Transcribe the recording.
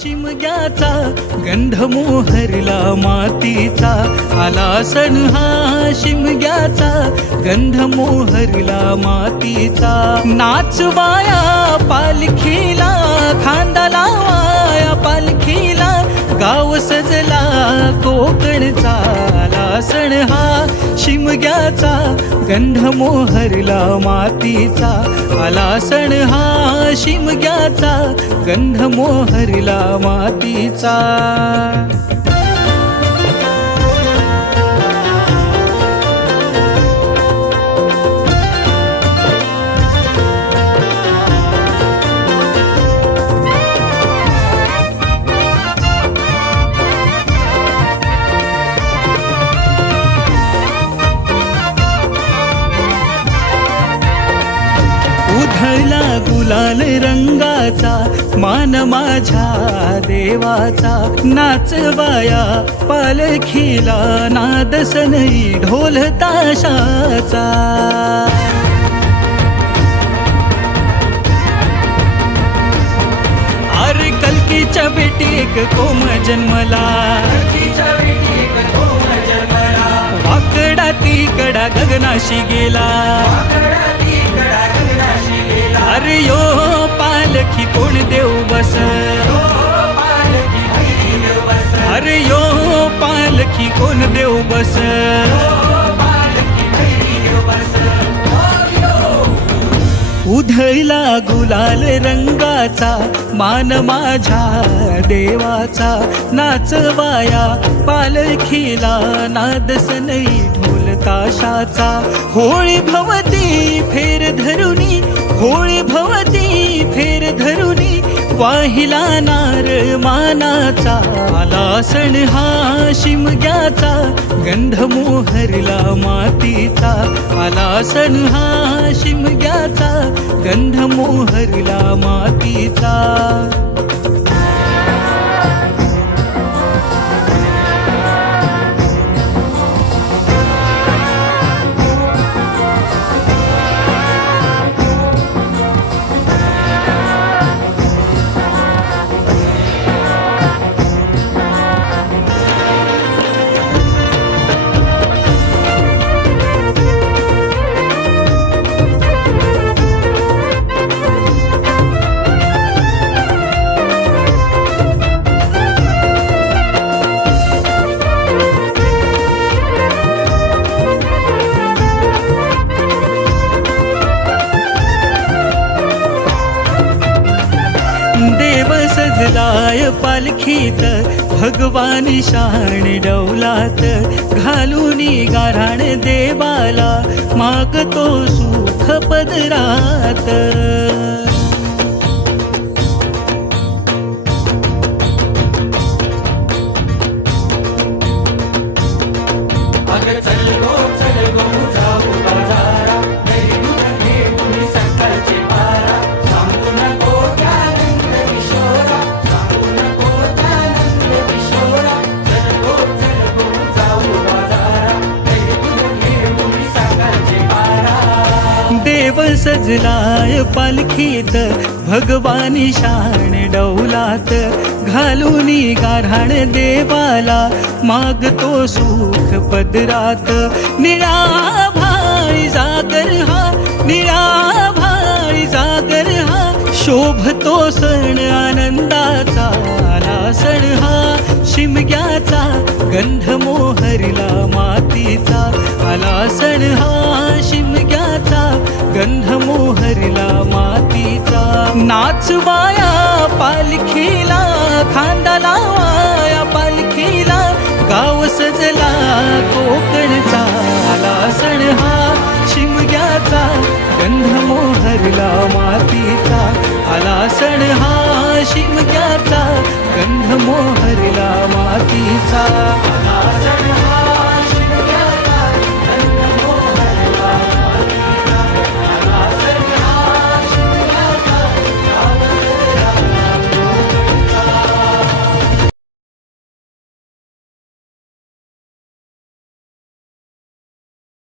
शिमग्याचा गंध मोहरला मातीचा, आला सण हा शिमग्याचा गंध मोहरला मातीचा. नाचवाया पालखीला, खांदा लावाया पालखीला, गाव सजला कोकणचा, आला सण हा शिमग्याचा गंध मोहरला मातीचा, आला सण हा शिमग्याचा गंध मोहरला मातीचा. उधळला गुलाल रंगाचा, मान माझ्या देवाचा, नाचवाया पालखीला, नाद सनई ढोल ताशाचा. अरे कल्कीच्या बेटी एक कोम जन्मला, वाकडा तिकडा गगनाशी गेला. अरे यो पालखी कोण देव बस, अरे यो पालखी कोण देव बस. उधळला गुलाल रंगाचा, मान माझ्या देवाचा, नाचवाया पालखीला, नाद सनई ढोल ताशाचा. होळी भवती फेर धरुनी, होळी भवती फेर धरुनी, वाहिला नार मानाचा, आला सण हा शिमग्याचा गंध मोहरला मातीचा, आला सण हा शिमग्याचा गंध मोहरला मातीचा. देव सजलाय पालखीत, भगवानी शाण डौलात, घालूनी गाऱ्हाण देवाला, मागतो सुख पदरात. चल गो जाऊ बाजारा, घरी दूध घेऊन सकाळचे बारा, सांगू नको त्यानंद किशोरा, सांगू नको त्यानंद किशोरा. चल गो जाऊ बाजारा, घरी दूध घेऊन सकाळचे बारा. देव सजलाय पालखीत, भगवानी शाण डौलात, घालूनी गाऱ्हाण देवाला, मागतो सुख पदरात. निळा भाई जागर हा, निळा भाई जागर हा, शोभतो सण आनंदाचा, आला सण हा शिमग्याचा गंध मोहरला मातीचा, आला सण हा शिमग्याचा गंध मोहरला मातीचा. नाचवाया पालखीला, खांदा लावाया पालखीला, गाव सजला कोकणचा, आला सण हा शिमग्याचा गंध मोहरला मातीचा, आला सण हा शिमग्याचा गंध मोहरला मातीचा, आला सण हा